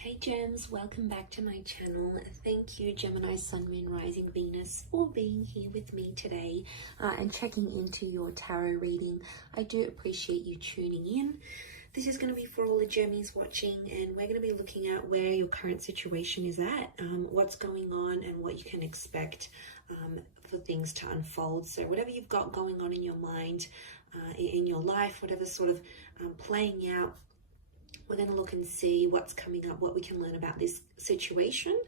Hey Gems, welcome back to my channel. Thank you Gemini, Sun, Moon, Rising, Venus for being here with me today and checking into your tarot reading. I do appreciate you tuning in. This is going to be for all the Gemmies watching, and we're going to be looking at where your current situation is at, what's going on and what you can expect for things to unfold. So whatever you've got going on in your mind, in your life, whatever's sort of playing out, we're going to look and see what's coming up, what we can learn about this situation.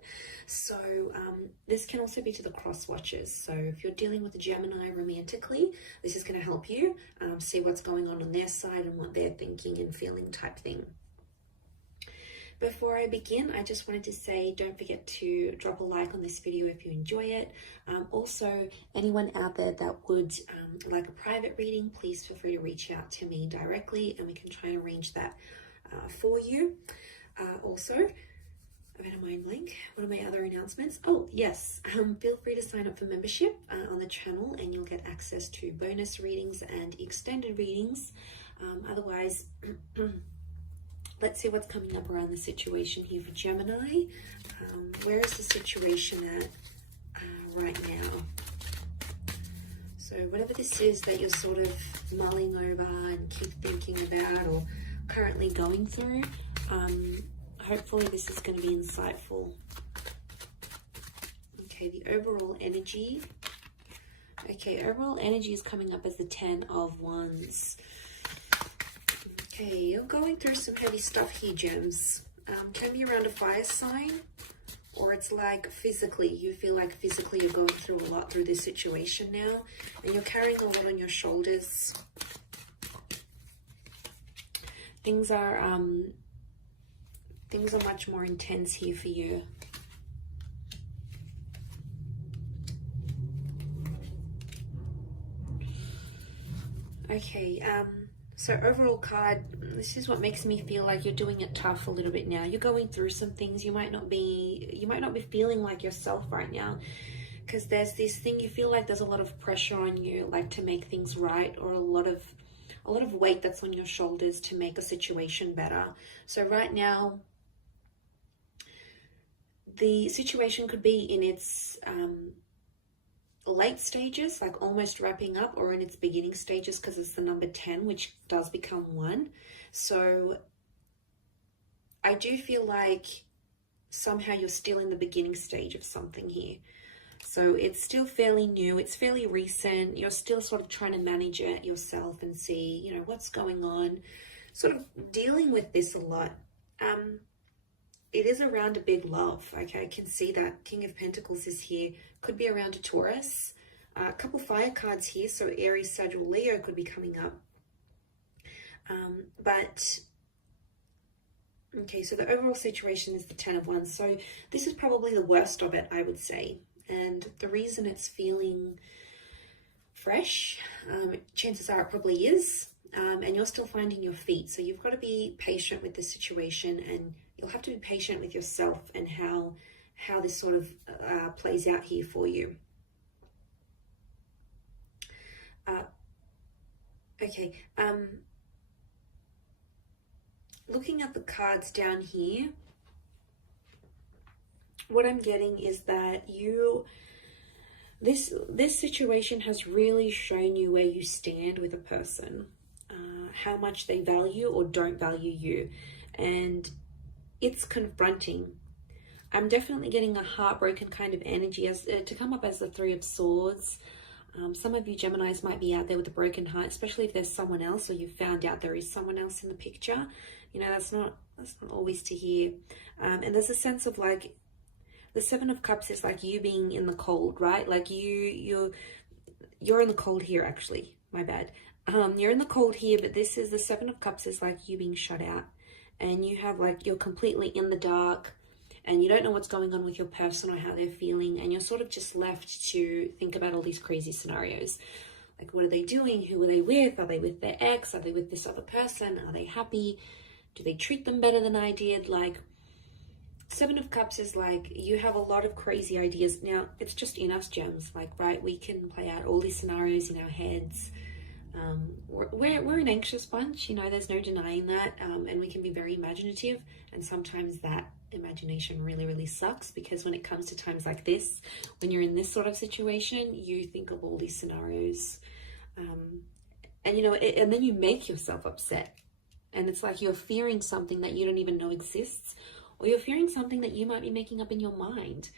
So this can also be to the cross watchers. So if you're dealing with a Gemini romantically, this is going to help you see what's going on their side and what they're thinking and feeling type thing. Before I begin, I just wanted to say, don't forget to drop a like on this video if you enjoy it. Also, anyone out there that would like a private reading, please feel free to reach out to me directly and we can try and arrange that for you. Also, I've had a mind blank. What are my other announcements? Oh yes, feel free to sign up for membership on the channel and you'll get access to bonus readings and extended readings. Otherwise, let's see what's coming up around the situation here for Gemini. Where is the situation at right now? So whatever this is that you're sort of mulling over and keep thinking about or currently going through, hopefully this is going to be insightful. Okay, the overall energy. Okay, overall energy is coming up as the 10 of Wands. Okay, you're going through some heavy stuff here, Gems. Can be around a fire sign, or it's like physically, you feel like physically you're going through a lot through this situation now, and you're carrying a lot on your shoulders. Things are much more intense here for you. Okay, so overall card, this is what makes me feel like you're doing it tough a little bit now. You're going through some things. You might not be feeling like yourself right now, because there's this thing, you feel like there's a lot of pressure on you, like to make things right, or a lot of weight that's on your shoulders to make a situation better. So right now, the situation could be in its late stages, like almost wrapping up, or in its beginning stages, because it's the number 10, which does become 1. So I do feel like somehow you're still in the beginning stage of something here. So it's still fairly new, it's fairly recent, you're still sort of trying to manage it yourself and see, you know, what's going on, sort of dealing with this a lot. It is around a big love, okay? I can see that King of Pentacles is here, could be around a Taurus, a couple fire cards here, so Aries, Sagittarius, Leo could be coming up. Okay, so the overall situation is the 10 of Wands, so this is probably the worst of it, I would say. And the reason it's feeling fresh, chances are it probably is, and you're still finding your feet. So you've got to be patient with the situation, and you'll have to be patient with yourself and how this sort of plays out here for you. Okay, looking at the cards down here, what I'm getting is that this situation has really shown you where you stand with a person, how much they value or don't value you, and it's confronting. I'm definitely getting a heartbroken kind of energy as to come up as the 3 of Swords. Some of you Geminis might be out there with a broken heart, especially if there's someone else, or you found out there is someone else in the picture. You know, that's not always to hear. And there's a sense of like, the 7 of Cups is like you being in the cold, right? Like you're in the cold here, actually. My bad. You're in the cold here, but this is the 7 of Cups is like you being shut out, and you have like, you're completely in the dark, and you don't know what's going on with your person or how they're feeling, and you're sort of just left to think about all these crazy scenarios. Like, what are they doing? Who are they with? Are they with their ex? Are they with this other person? Are they happy? Do they treat them better than I did? Like, 7 of Cups is like, you have a lot of crazy ideas. Now, it's just in us, Gems, like, right? We can play out all these scenarios in our heads. We're an anxious bunch, you know, there's no denying that, and we can be very imaginative, and sometimes that imagination really, really sucks, because when it comes to times like this, when you're in this sort of situation, you think of all these scenarios, and you know, and then you make yourself upset, and it's like you're fearing something that you don't even know exists, or you're fearing something that you might be making up in your mind.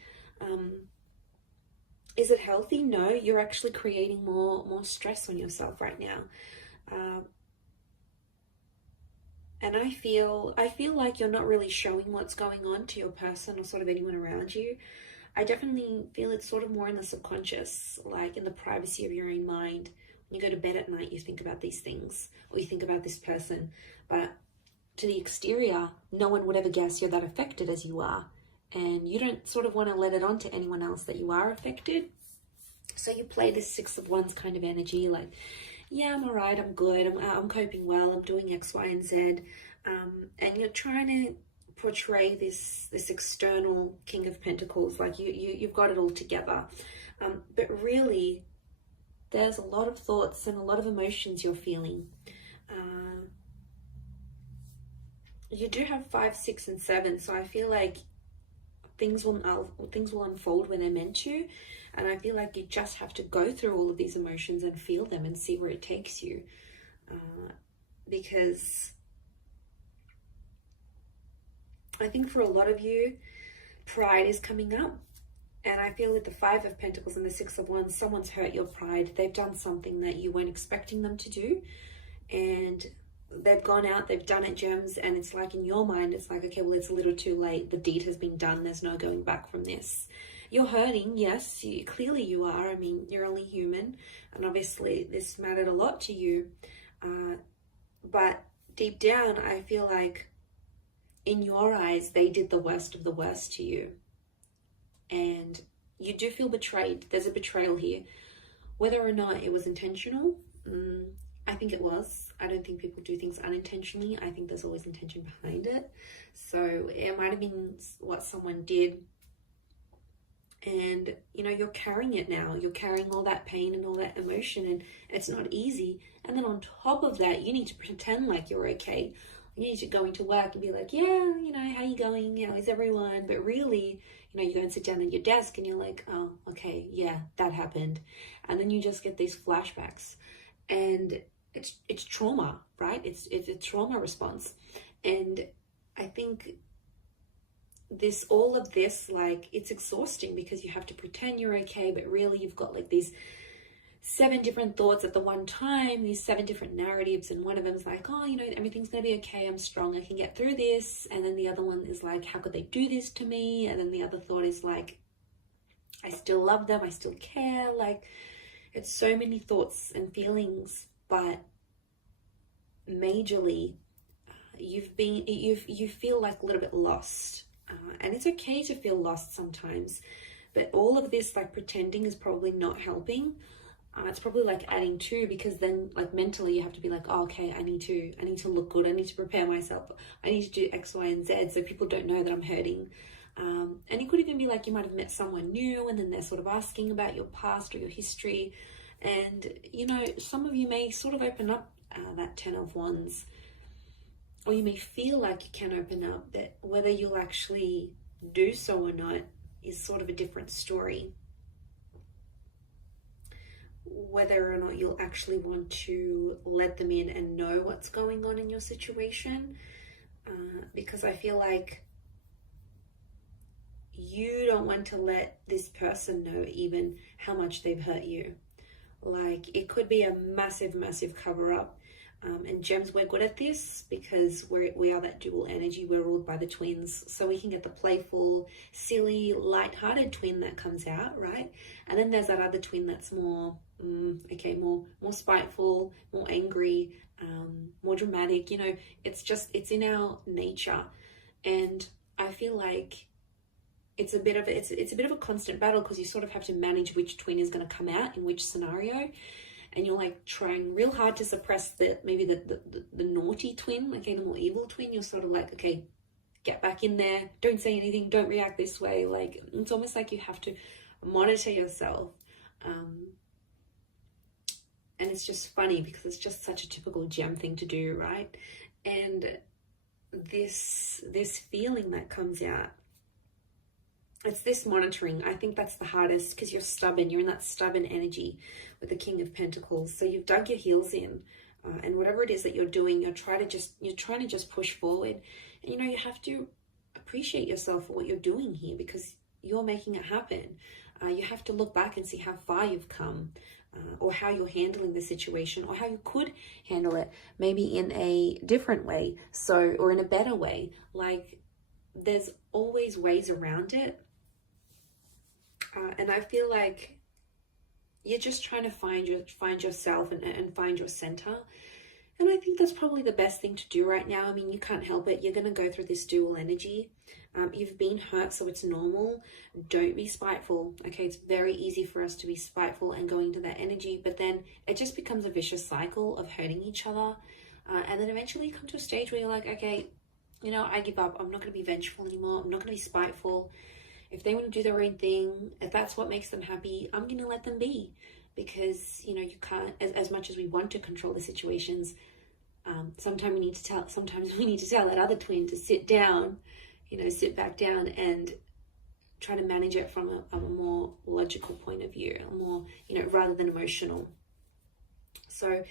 Is it healthy? No, you're actually creating more stress on yourself right now. And I feel like you're not really showing what's going on to your person or sort of anyone around you. I definitely feel it's sort of more in the subconscious, like in the privacy of your own mind. When you go to bed at night, you think about these things, or you think about this person. But to the exterior, no one would ever guess you're that affected as you are. And you don't sort of want to let it on to anyone else that you are affected. So you play this 6 of Wands kind of energy, like, yeah, I'm all right, I'm good, I'm coping well, I'm doing X, Y, and Z. And you're trying to portray this external King of Pentacles, like you've got it all together. But really, there's a lot of thoughts and a lot of emotions you're feeling. You do have 5, 6, and 7, so I feel like things will unfold when they're meant to, and I feel like you just have to go through all of these emotions and feel them and see where it takes you, because I think for a lot of you, pride is coming up, and I feel with the 5 of Pentacles and the 6 of Wands, someone's hurt your pride. They've done something that you weren't expecting them to do, and they've gone out, they've done it, Gems, and it's like in your mind, it's like, okay, well, it's a little too late. The deed has been done. There's no going back from this. You're hurting, yes, clearly you are. I mean, you're only human, and obviously this mattered a lot to you. But deep down, I feel like in your eyes, they did the worst of the worst to you. And you do feel betrayed. There's a betrayal here. Whether or not it was intentional, I think it was. I don't think people do things unintentionally. I think there's always intention behind it. So it might have been what someone did. And, you know, you're carrying it now. You're carrying all that pain and all that emotion, and it's not easy. And then on top of that, you need to pretend like you're okay. You need to go into work and be like, yeah, you know, how you going? How is everyone? But really, you know, you go and sit down at your desk and you're like, oh, okay, yeah, that happened. And then you just get these flashbacks. And it's trauma, right? It's a trauma response. And I think all of this, like, it's exhausting because you have to pretend you're okay, but really you've got like these 7 different thoughts at the one time, these 7 different narratives, and one of them is like, oh, you know, everything's gonna be okay, I'm strong, I can get through this. And then the other one is like, how could they do this to me? And then the other thought is like, I still love them, I still care. Like, it's so many thoughts and feelings, but majorly you feel like a little bit lost, and it's okay to feel lost sometimes, but all of this like pretending is probably not helping. It's probably like adding to, because then like mentally you have to be like, oh, okay, I need to look good, I need to prepare myself, I need to do X, Y, and Z so people don't know that I'm hurting. And it could even be like you might have met someone new and then they're sort of asking about your past or your history, and you know, some of you may sort of open up that 10 of Wands, or you may feel like you can open up, that whether you'll actually do so or not is sort of a different story. Whether or not you'll actually want to let them in and know what's going on in your situation, because I feel like you don't want to let this person know even how much they've hurt you. Like, it could be a massive, massive cover-up. And Gems, we're good at this because we are that dual energy. We're ruled by the twins. So we can get the playful, silly, light-hearted twin that comes out, right? And then there's that other twin that's more, more spiteful, more angry, more dramatic. You know, it's in our nature. And I feel like it's a bit of a constant battle, because you sort of have to manage which twin is going to come out in which scenario. And you're like trying real hard to suppress the naughty twin, like the more evil twin. You're sort of like, okay, get back in there, don't say anything, don't react this way. Like, it's almost like you have to monitor yourself. And it's just funny because it's just such a typical gem thing to do, right? And this feeling that comes out, it's this monitoring. I think that's the hardest because you're stubborn. You're in that stubborn energy with the King of Pentacles. So you've dug your heels in, and whatever it is that you're doing, you're trying to just push forward. And you know, you have to appreciate yourself for what you're doing here because you're making it happen. You have to look back and see how far you've come, or how you're handling the situation, or how you could handle it maybe in a different way, or in a better way. Like, there's always ways around it. And I feel like you're just trying to find yourself and find your center. And I think that's probably the best thing to do right now. I mean, you can't help it. You're going to go through this dual energy. You've been hurt, so it's normal. Don't be spiteful. Okay, it's very easy for us to be spiteful and go into that energy, but then it just becomes a vicious cycle of hurting each other. And then eventually you come to a stage where you're like, okay, you know, I give up. I'm not going to be vengeful anymore. I'm not going to be spiteful. If they want to do their own thing, if that's what makes them happy, I'm going to let them be. Because, you know, you can't, as much as we want to control the situations, sometimes we need to tell that other twin to sit down, you know, sit back down and try to manage it from a more logical point of view, a more, you know, rather than emotional. So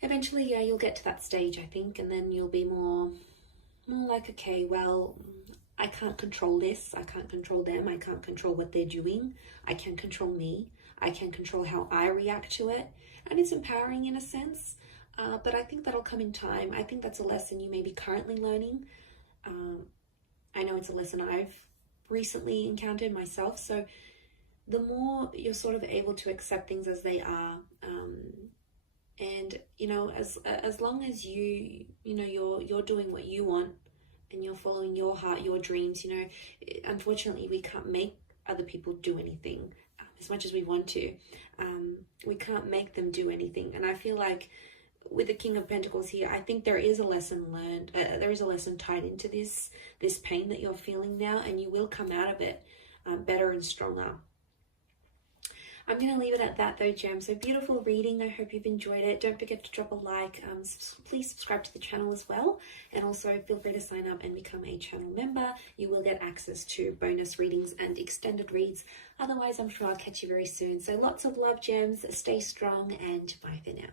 eventually, yeah, you'll get to that stage, I think, and then you'll be more like, okay, well, I can't control this. I can't control them. I can't control what they're doing. I can control me. I can control how I react to it. And it's empowering in a sense, but I think that'll come in time. I think that's a lesson you may be currently learning. I know it's a lesson I've recently encountered myself. So the more you're sort of able to accept things as they are, and, you know, as long as you're doing what you want and you're following your heart, your dreams, you know, unfortunately we can't make other people do anything. As much as we want to, we can't make them do anything. And I feel like with the King of Pentacles here, I think there is a lesson learned. There is a lesson tied into this pain that you're feeling now, and you will come out of it better and stronger. I'm going to leave it at that though, Gem. So beautiful reading. I hope you've enjoyed it. Don't forget to drop a like. Please subscribe to the channel as well. And also feel free to sign up and become a channel member. You will get access to bonus readings and extended reads. Otherwise, I'm sure I'll catch you very soon. So lots of love, Gems. Stay strong and bye for now.